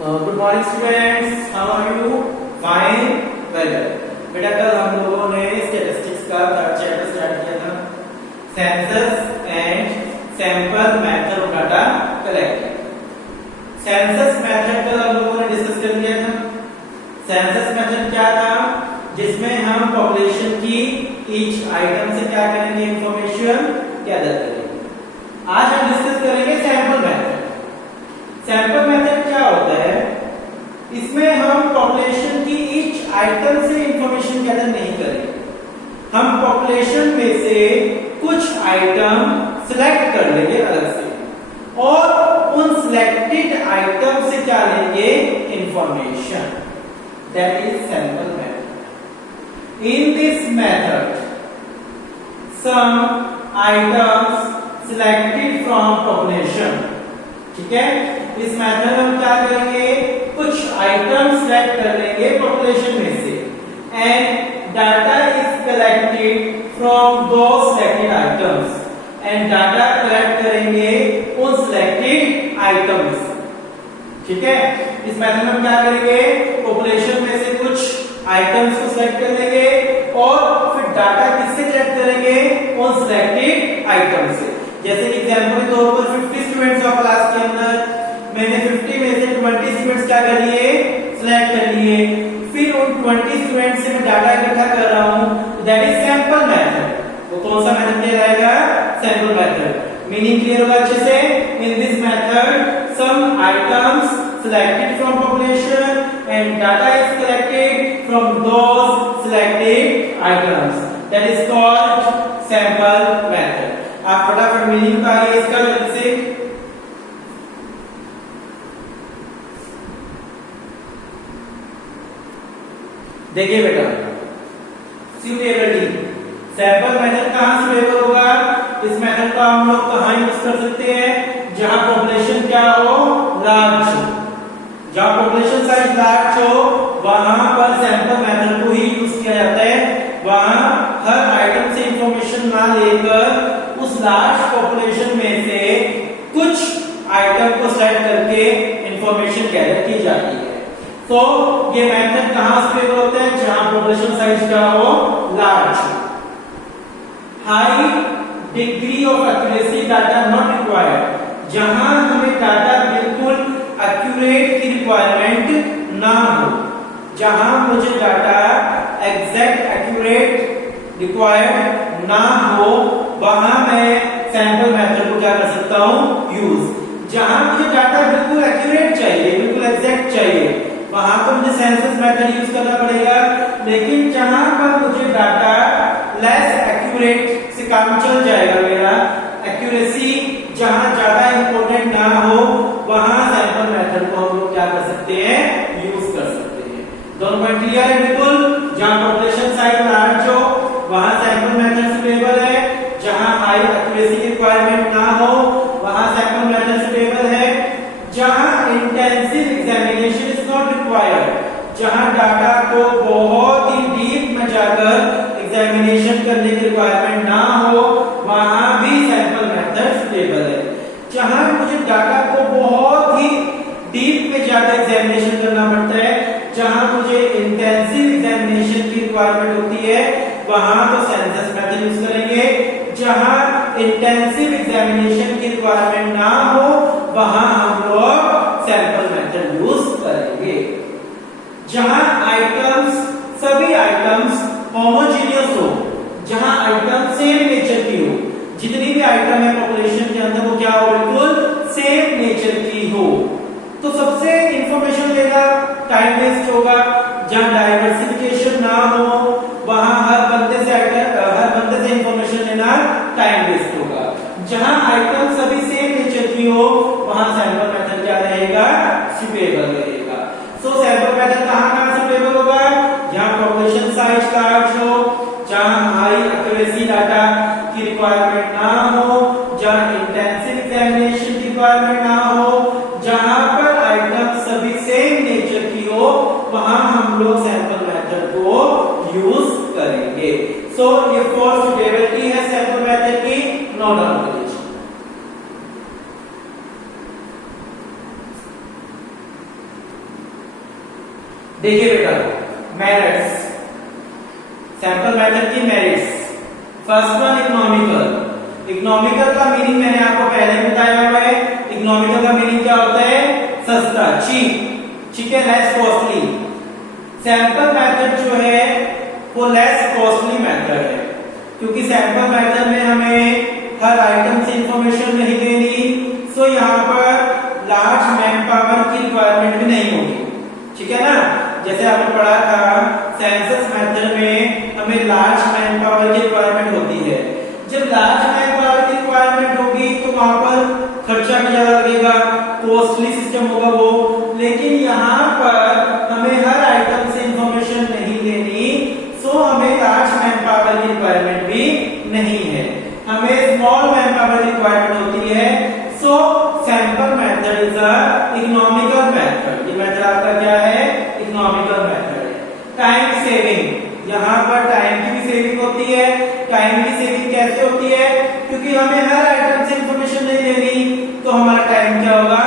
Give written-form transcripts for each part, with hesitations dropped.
Good morning students, how are you? Fine, very good. बेटा कल हम लोगों ने स्टैटिस्टिक्स का थर्ड चैप्टर स्टार्ट किया था, census and sample method of data collect. Census method कल हम लोगों ने डिस्कस कर लिया था। सेंसस मेथड क्या था? जिसमें हम पॉपुलेशन की ईच आइटम से क्या करेंगे, इंफॉर्मेशन गैदर करेंगे। आज हम डिस्कस करेंगे सैंपल मेथड। सैंपल मेथड क्या होता है? इसमें हम पॉपुलेशन की ईच आइटम से इंफॉर्मेशन गैदर नहीं करेंगे। हम पॉपुलेशन में से कुछ आइटम सिलेक्ट कर लेंगे अलग से और उन सिलेक्टेड आइटम से क्या लेंगे, information. That is sample method. In this method, some items selected from population, ठीक है? इस मेथड में हम क्या करेंगे, कुछ आइटम सिलेक्ट कर लेंगे पॉपुलेशन में से and data is collected from those selected items and data collect करेंगे उन सिलेक्टेड आइटम्स, ठीक है? इस मेथड में हम क्या करेंगे, पॉपुलेशन में से कुछ आइटम्स को सिलेक्ट कर लेंगे और फिर डाटा किससे कलेक्ट करेंगे, उन सिलेक्टेड आइटम से। जैसे कि एग्जांपल के तौर पर 50 स्टूडेंट्स ऑफ क्लास के अंदर मैंने 50 में से 20 स्टूडेंट्स क्या कर लिए, सिलेक्ट कर लिए। फिर उन 20 स्टूडेंट्स से मैं डाटा इकट्ठा कर रहा हूं, दैट इज सैंपल मेथड। तो कौन सा मेथड कहलाएगा, सैंपल मेथड। मीनिंग क्लियर होगा अच्छे से? In this method some items selected from population and data is collected from those selected items, that is called sample method। आप फटाफट मीनिंग बताइए इसका जल्दी से। देखिए बेटा, सुटेबिलिटी सैंपल मेथड कहां सुटेबल होगा? इस मेथड को हम लोग कहां यूज कर सकते हैं, जहां पॉपुलेशन क्या हो, लार्ज हो। जहां पॉपुलेशन साइज लार्ज हो वहां पर सैंपल मेथड को ही यूज किया जाता है। वहां हर आइटम से इंफॉर्मेशन ना लेकर उस लार्ज पॉपुलेशन में से कुछ आइटम को सेलेक्ट करके इंफॉर्मेशन गैदर की जाती है। तो ये मेथड कहां से होता है, जहां पॉपुलेशन साइज क्या हो, large. High degree of accuracy data not required, जहां हमें डाटा बिल्कुल एक्यूरेट की रिक्वायरमेंट ना हो, जहां मुझे डाटा एग्जैक्ट एक्यूरेट रिक्वायर्ड ना हो, वहां मैं सैंपल मेथड को क्या कर सकता हूं, यूज। जहां मुझे डाटा बिल्कुल एक्यूरेट चाहिए, बिल्कुल एग्जैक्ट चाहिए, वहां तो मुझे सेंसस मेथड यूज करना पड़ेगा। लेकिन जहां पर मुझे डाटा लेस एक्यूरेट से काम चल जाएगा, मेरा एक्यूरेसी जहां ज्यादा इंपॉर्टेंट ना हो, वहां सैंपल मेथड को हम लोग क्या कर सकते हैं, यूज कर सकते हैं। दोनों पॉइंट क्लियर है बिल्कुल? जहां पॉपुलेशन साइज लार्ज हो वहां सैंपल मेथड सुटेबल है, जहां हाई एक्यूरेसी की रिक्वायरमेंट ना हो वहां सैंपल मेथड सुटेबल है, जहां intensive examination is not required, जहां डाटा को बहुत ही डीप में जाकर एग्जामिनेशन करने की रिक्वायरमेंट ना हो, वहां भी सैंपल मेथड सुटेबल है। जहां मुझे डाटा को बहुत ही डीप में जाकर एग्जामिनेशन करना पड़ता है, जहां मुझे इंटेंसिव एग्जामिनेशन की रिक्वायरमेंट होती है, वहां तो सेंसस मेथड यूज करेंगे। जहां इंटेंसिव एग्जामिनेशन की रिक्वायरमेंट ना हो वहां हम लोग सैंपल मेथड यूज करेंगे। जहां आइटम्स, सभी आइटम्स होमोजेनियस हो, जहां आइटम सेम नेचर की हो, जितनी भी आइटम है पॉपुलेशन के अंदर वो क्या हो, बिल्कुल सेम नेचर की हो, तो सबसे इंफॉर्मेशन लेना टाइम वेस्ट होगा। जहां डाइवर्सिफिकेशन ना हो वहां हर बंदे से इंफॉर्मेशन लेना टाइम वेस्ट होगा। जहां आइटम सभी सेम नेचर की हो वहां सैंपल मेथड क्या रहेगा, सुटेबल रहेगा। सो सैंपल मेथड कहां सुटेबल होगा, जहां पॉपुलेशन साइज लार्ज हो, जहां हाई एक्यूरेसी डाटा की रिक्वायरमेंट ना हो, जहां इंटेंसिव एग्जामिनेशन की रिक्वायरमेंट ना हो, जहां पर आइटम सभी सेम नेचर की हो, वहां हम लोग सैंपल मेथड को यूज करेंगे। सो ये फोर सुटेबिलिटी है सैंपल मेथड की, नोट डाउन करिए। देखिए बेटा, मेरिट्स, सैंपल मेथड की merits. First one economical. Economical का मीनिंग मैंने आपको पहले बताया हुआ है। इकोनॉमिकल का मीनिंग क्या होता है? सस्ता, चीप, ठीक है, लेस कॉस्टली। सैंपल मेथड जो है वो लेस कॉस्टली मेथड है, क्योंकि सैंपल मेथड में हमें हर आइटम से इंफॉर्मेशन नहीं देनी, सो यहाँ पर लार्ज मैन पावर की रिक्वायरमेंट भी नहीं होगी, ठीक है ना। जैसे आपने पढ़ा था सेंसस मेथड में हमें लार्ज मैन पावर की रिक्वायरमेंट होती है। जब लार्ज मैन पावर की रिक्वायरमेंट होगी तो वहां पर खर्चा भी ज्यादा लगेगा, कॉस्टली सिस्टम होगा वो। लेकिन यहाँ पर हमें हर आइटम से इंफॉर्मेशन नहीं देनी, सो हमें लार्ज मैन पावर की रिक्वायरमेंट भी नहीं है, हमें स्मॉल मैन पावर की रिक्वायरमेंट होती है। So sample method is a economical method. ये मेथड आपका क्या है? इकोनॉमिकल मेथड है। टाइम सेविंग, यहाँ पर टाइम की भी सेविंग होती है। टाइम की सेविंग कैसे होती है? क्योंकि हमें हर आइटम से इंफॉर्मेशन नहीं देनी, तो हमारा टाइम क्या होगा?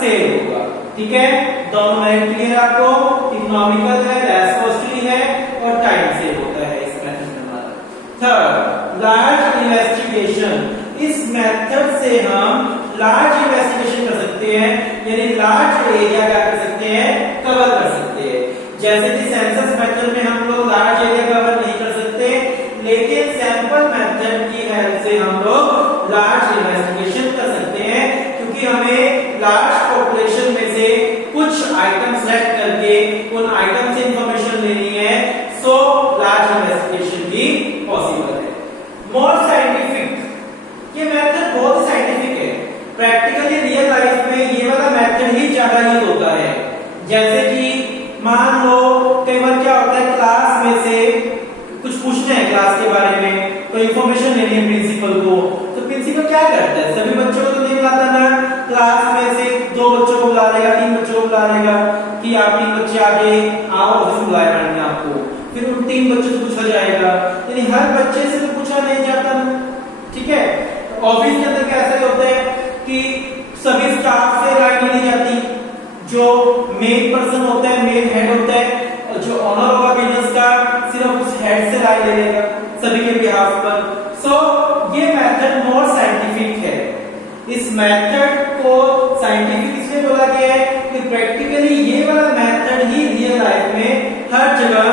सेव होगा, ठीक है। दोनों मेरिट क्लियर आपको? इकोनॉमिकल है, लेस कॉस्टली है और टाइम सेव होता है इस मेथड में हमारा। Third, large investigation. इस मेथड से हम लार्ज इन्वेस्टिगेशन कर सकते हैं, यानी लार्ज एरिया क्या कर सकते हैं? कवर कर सकते हैं। जैसे कि सेंसस मेथड में हम लोग लार्ज एरिया कवर नहीं कर सकते, लेकिन सैंपल मेथड की हेल्प से हम लोग लार्ज इन्वेस्टिगेशन कर सकते हैं, क्योंकि हमें लार्ज पॉपुलेशन में से कुछ आइटम सेलेक्ट करके उन आइटम से इंफॉर्मेशन लेनी है, सो लार्ज इन्वेस्टिगेशन भी पॉसिबल है। मोर साइंटिफिक, ये मेथड बहुत साइंटिफिक है। प्रैक्टिकली रियल लाइफ में ये वाला मेथड ही ज्यादा यूज होता है। जैसे कि मान लो कई बार क्या होता है, क्लास में से कुछ पूछना है क्लास के बारे में, तो इंफॉर्मेशन लेनी है प्रिंसिपल को, तो प्रिंसिपल क्या करता है? सभी बच्चों को तो नहीं बुलाता ना, क्लास में से 2 बच्चों को बुला लेगा, 3 बच्चों को बुला लेगा कि आप 3 बच्चे आगे आओ, ऑफिस बुलाया मैडम ने आपको, फिर उन 3 बच्चों से पूछा जाएगा, यानी हर बच्चे से तो पूछा नहीं जाता ना, ठीक है। ऑफिस के अंदर कैसे होता है कि सभी स्टाफ से राय ली जाती, जो मेन पर्सन होता है, मेन हेड होता है, और जो ऑनर होगा बिजनेस का सिर्फ उस हेड से राय ले लेगा सभी के बिहाफ पर। सो ये मेथड मोर साइंटिफिक है। इस मेथड को साइंटिफिक इसलिए बोला गया है कि प्रैक्टिकली ये वाला मेथड ही रियल लाइफ में हर जगह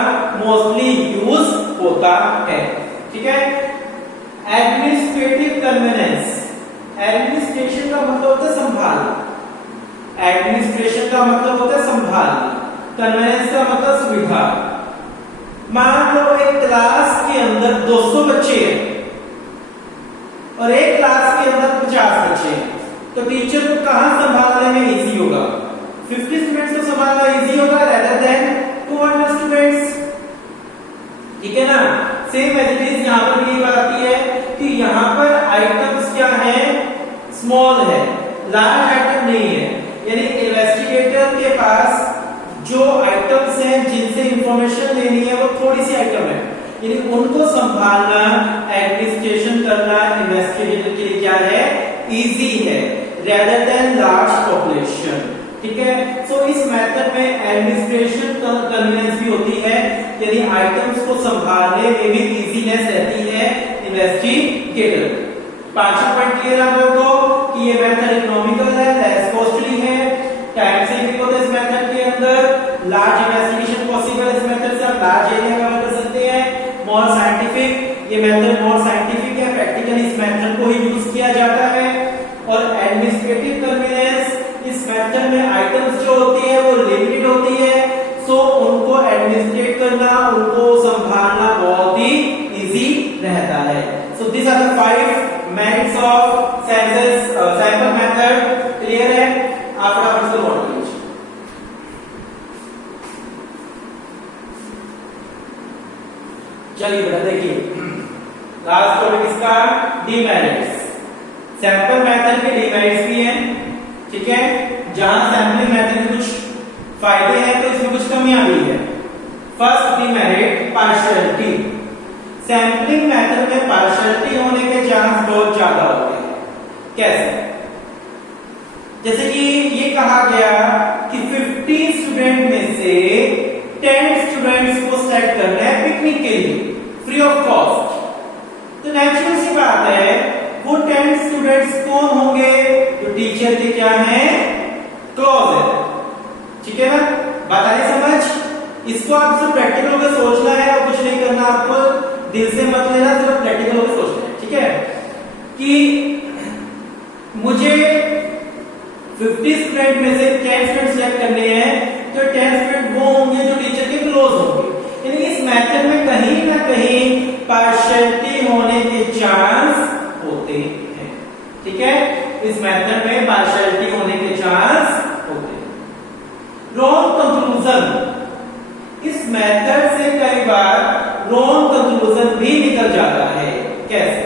मोस्टली यूज होता है, ठीक है। एडमिनिस्ट्रेटिव कन्वीनियंस, एडमिनिस्ट्रेशन का मतलब होता है संभालना, एडमिनिस्ट्रेशन का मतलब होता है संभालना, कन्वीनियंस का मतलब सुविधा। मान लो एक क्लास के अंदर 200 बच्चे हैं और एक क्लास के अंदर 50 बच्चे हैं, तो टीचर को कहां संभालने में इजी होगा? 50 स्टूडेंट्स को संभालना इजी होगा रेदर देन 200 स्टूडेंट्स, ठीक है ना। सेम एज इट इज यहां पर ये बात आती है कि यहां पर आइटम्स क्या है? स्मॉल है, लार्ज आइटम नहीं है, यानी इन्वेस्टिगेटर के पास जो आइटम्स हैं जिनसे इंफॉर्मेशन लेनी है वो थोड़ी सी आइटम है, यानी उनको संभालना, एडमिनिस्ट्रेशन करना इन्वेस्टिगेटर के लिए क्या है? इजी है रेदर देन लार्ज पॉपुलेशन, ठीक है। सो इस मेथड में एडमिनिस्ट्रेशन कन्वीनियंस भी होती है, यानी आइटम्स को संभालने में भी इजीनेस रहती है इन्वेस्टिगेटर। 5 पॉइंट क्लियर आप लोगों को कि ये मेथड इकोनॉमिकल है, लेस कॉस्टली है, टाइम सेविंग होता है इस मेथड के अंदर, लार्ज इन्वेस्टिगेशन पॉसिबल है इस मेथड से, आप लार्ज एरिया कवर कर सकते हैं। मोर साइंटिफिक, ये मेथड मोर साइंटिफिक है, प्रैक्टिकली इस मेथड को ही यूज किया जाता है। और एडमिनिस्ट्रेटिव कन्वीनियंस, इस मेथड में आइटम्स जो होती है वो लिमिटेड होती है, सो उनको एडमिनिस्ट्रेट करना, उनको संभालना बहुत ही इजी रहता है। So this are the 5 merits of census sample method, clear है? आप फटाफट से नोट कर लीजिए। चलिए बेटा देखिए, लास्ट टॉपिक इसका डिमेरिट्स। सैंपल मेथड के डिमेरिट्स भी हैं, ठीक है। जहां सैंपलिंग मेथड में कुछ फायदे हैं तो इसमें कुछ कमियां भी है। First demerit, partiality. Sampling method में पार्शियलिटी होने के चांस बहुत ज्यादा होते हैं। कैसे? जैसे कि ये कहा गया कि 50 स्टूडेंट में से क्या है, क्लोज है। ठीक है ना, बात आ रही समझ। इसको आप सिर्फ प्रैक्टिकल होकर सोचना है और कुछ नहीं करना, आपको दिल से मत लेना, सिर्फ प्रैक्टिकल होकर सोचना है। ठीक है, कि मुझे 50 स्टूडेंट में से 10 स्टूडेंट सिलेक्ट करने हैं, तो 10 स्टूडेंट वो होंगे जो टीचर के क्लोज होंगे। यानी इस मेथड में कहीं ना कहीं पार्शियलिटी होने के चांस होते हैं। ठीक है, इस मेथड में पार्शियलिटी होने के चांस होते हैं। रॉन्ग कंक्लूजन, इस मेथड से कई बार रॉन्ग कंक्लूजन भी निकल जाता है। कैसे?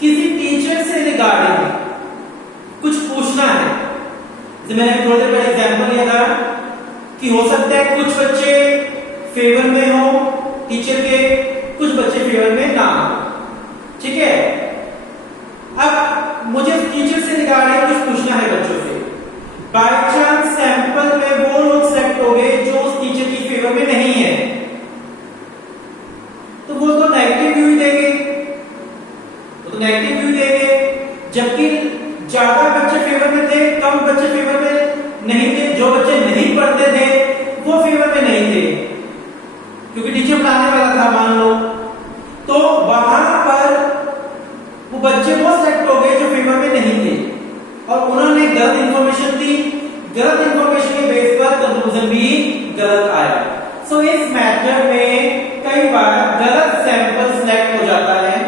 किसी टीचर से रिगार्डिंग कुछ पूछना है, जैसे मैंने थोड़ी देर पहले एग्जांपल लिया था कि हो सकता है कुछ बच्चे फेवर में हो टीचर के, कुछ बच्चे फेवर में ना हो। ठीक है, अब मुझे टीचर से रिगार्डिंग कुछ पूछना है बच्चों से। बाय चांस सैंपल में वो लोग सेलेक्ट हो गए जो उस टीचर की फेवर में नहीं है, तो वो तो नेगेटिव व्यू देंगे, नेगेटिव व्यू देंगे। जबकि ज्यादा बच्चे फेवर में थे, कम बच्चे फेवर में नहीं थे, जो बच्चे नहीं पढ़ते थे वो फेवर में नहीं थे, क्योंकि टीचर पढ़ाने वाला था मान लो, तो वहां पर वो बच्चे वो सेलेक्ट हो गए जो फेवर में नहीं थे, और उन्होंने गलत इंफॉर्मेशन दी। गलत इंफॉर्मेशन के बेस पर कंक्लूजन भी गलत आया। सो इस मेथड में कई बार गलत सैंपल सिलेक्ट हो जाता है।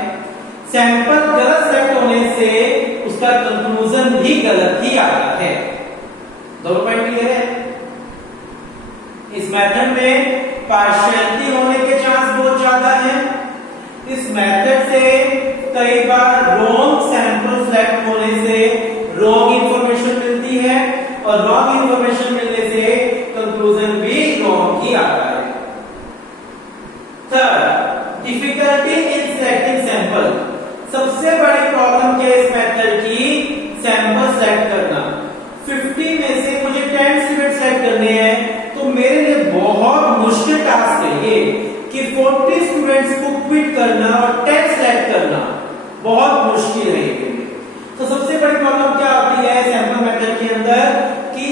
सैंपल गलत सेलेक्ट होने से उसका कंक्लूजन भी गलत ही आता है। दोनों पॉइंट क्लियर है? इस मेथड में पार्शियलिटी होने के चांस बहुत ज्यादा है। इस मेथड से कई बार रॉन्ग सैंपल सेलेक्ट होने से रॉन्ग इंफॉर्मेशन मिलती है, और रॉन्ग इंफॉर्मेशन मिलने से कंक्लूजन भी रॉन्ग ही आता है। Third, difficulty in selecting sample. सबसे बड़ी प्रॉब्लम क्या है इस मेथड की? सैंपल सेलेक्ट करना। 50 में से मुझे 10 स्टूडेंट सेलेक्ट करने हैं, तो मेरे लिए बहुत मुश्किल टास्क है ये कि 40 स्टूडेंट्स को क्विट करना और 10 सेलेक्ट करना बहुत मुश्किल है ये। तो सबसे बड़ी प्रॉब्लम क्या होती है सैंपल मेथड के अंदर कि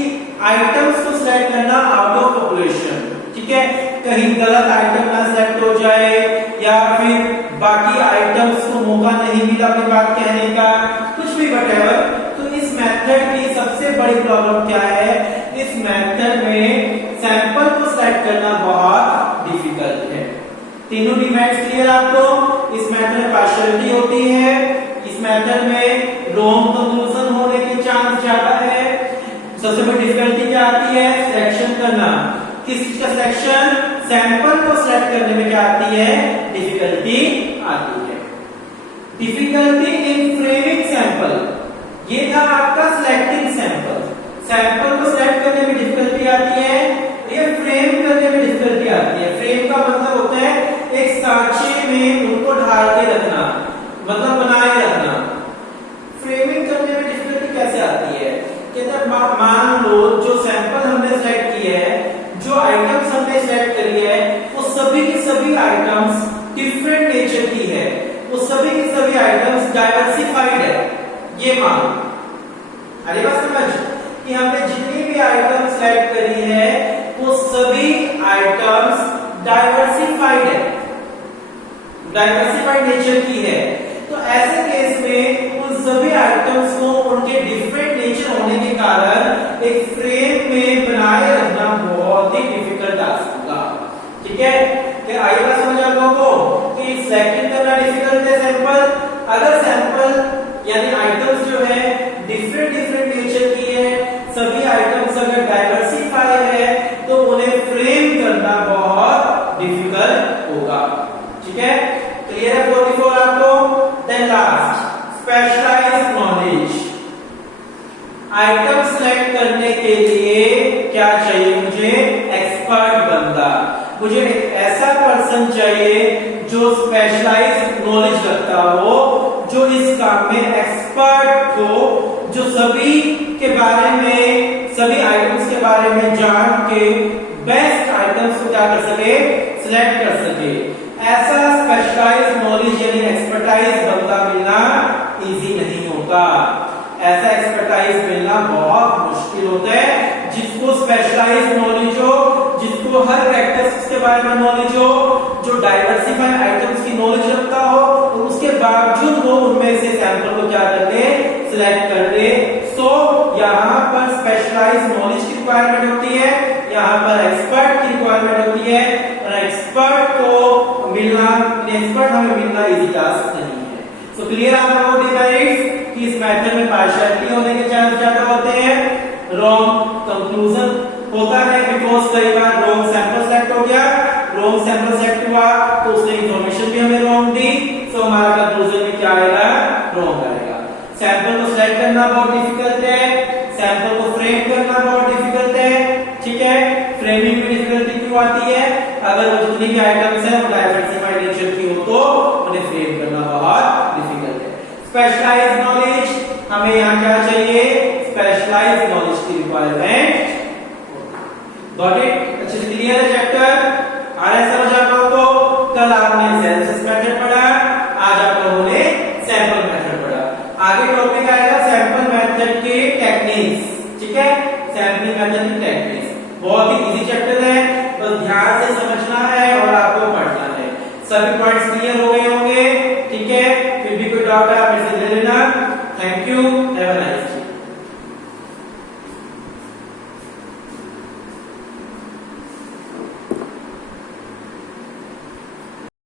आइटम्स को सिलेक्ट करना आउट ऑफ पॉपुलेशन। ठीक है, कहीं गलत आइटम ना सिलेक्ट हो जाए, या फिर बाकी आइटम्स को मौका नहीं मिला अपनी बात कहने का, कुछ भी व्हाटएवर। तो इस मेथड की सबसे बड़ी प्रॉब्लम क्या है? इस मेथड में सैंपल को सिलेक्ट करना बहुत डिफिकल्ट है। तीनों डिमेरिट्स क्लियर आपको? इस मेथड में पार्शियलिटी होती है, इस मेथड में रॉन्ग कंक्लूजन होने के चांस ज्यादा है। सबसे बड़ी डिफिकल्टी क्या आती है? सिलेक्शन करना। किस चीज का सिलेक्शन? सैंपल को सिलेक्ट करने में क्या आती है? डिफिकल्टी आती है। डिफिकल्टी इन फ्रेमिंग सैंपल, ये था आपका सिलेक्टिंग सैंपल। सैंपल को सिलेक्ट करने में डिफिकल्टी आती है, ये फ्रेम करने में डिफिकल्टी आती है। फ्रेम का मतलब होता है एक सांचे में उनको ढाल के रखना, मतलब बनाए रखना। फ्रेमिंग करने में डिफिकल्टी कैसे आती है? कि मान लो जो सैंपल हमने सेलेक्ट किया है, जो आइटम्स हमने सेलेक्ट करी है, वो सभी की सभी आइटम्स डिफरेंट नेचर की है, वो सभी की सभी आइटम्स डाइवर्सिफाइड है। ये मान अरे बात समझ कि हमने जितनी भी आइटम सेलेक्ट करी है वो सभी आइटम्स डाइवर्सिफाइड है, डाइवर्सिफाइड नेचर की है। तो ऐसे केस में उन सभी आइटम्स को उनके डिफरेंट नेचर होने के कारण एक फ्रेम में बनाए रखना बहुत ही डिफिकल्ट टास्क होगा। ठीक है, फिर आइए बात समझ आप लोगों को कि सिलेक्टिंग करना डिफिकल्ट है सैंपल। अगर सैंपल यानी आइटम्स जो है डिफरेंट नेचर की है, सभी आइटम्स अगर डाइवर्सिफाई है, तो उन्हें फ्रेम करना बहुत डिफिकल्ट होगा। ठीक है, क्लियर है 44 आपको? Then last, specialised knowledge. Item select करने के लिए क्या चाहिए मुझे? एक्सपर्ट बंदा। मुझे एक ऐसा पर्सन चाहिए जो स्पेशलाइज्ड नॉलेज रखता हो, जो इस काम में एक्सपर्ट हो, जो सभी के बारे में, सभी आइटम्स के बारे में जान के बेस्ट आइटम्स को क्या कर सके? सिलेक्ट कर सके। ऐसा स्पेशलाइज्ड नॉलेज यानी एक्सपर्टाइज बंदा मिलना इजी नहीं होगा। ऐसा एक्सपर्टाइज मिलना बहुत मुश्किल होता है। जिसको स्पेशलाइज्ड नॉलेज हो, जिसको हर कैरेक्टरिस्टिक्स के बारे में नॉलेज हो, जो डाइवर्सिफाइड आइटम्स की नॉलेज रखता हो, और उसके बावजूद वो उनमें से सैंपल को क्या कर ले, सिलेक्ट कर ले। सो यहाँ पर स्पेशलाइज्ड नॉलेज की रिक्वायरमेंट होती है, यहाँ पर एक्सपर्ट की रिक्वायरमेंट होती है, और एक्सपर्ट को मिलना, एक्सपर्ट हमें मिलना इजी टास्क नहीं है। सो क्लियर आप लोगों को डिमेरिट्स कि इस मेथड में पार्शियलिटी होने के चांस ज्यादा होते हैं, रॉन्ग कंक्लूजन होता है बिकॉज कई बार रॉन्ग सैंपल सेलेक्ट हो गया, रॉन्ग सैंपल सेलेक्ट हुआ तो उसने इंफॉर्मेशन भी हमें रॉन्ग दी, सो हमारा कंक्लूजन भी क्या आएगा, रॉन्ग आएगा। सैंपल को सिलेक्ट करना बहुत डिफिकल्ट है, सैंपल को फ्रेम करना बहुत डिफिकल्ट है, ठीक है। फ्रेमिंग में डिफिकल्टी क्यों आती है, अगर वो जितनी भी आइटम्स है वो डाइवर्सिफाइड नेचर की हो तो उन्हें फ्रेम करना बहुत डिफिकल्ट है। स्पेशलाइज्ड नॉलेज, हमें यहाँ क्या चाहिए, स्पेशलाइज्ड नॉलेज की रिक्वायरमेंट। गॉट इट, अच्छे से क्लियर है चैप्टर, आ रहा है समझ आप लोगों को। कल आपने सेंसस मेथड पढ़ा, आज आप लोगों ने सैंपल मेथड पढ़ा। आगे टॉपिक आएगा सैंपल मेथड के टेक्निक्स, ठीक है, सैंपलिंग मेथड की टेक्निक्स। बहुत ही इजी चैप्टर है, बस ध्यान से समझना है और आपको पढ़ना है। सभी पॉइंट्स क्लियर हो गए होंगे, ठीक है। फिर भी कोई डाउट है आप मेरे से ले लेना। Thank you.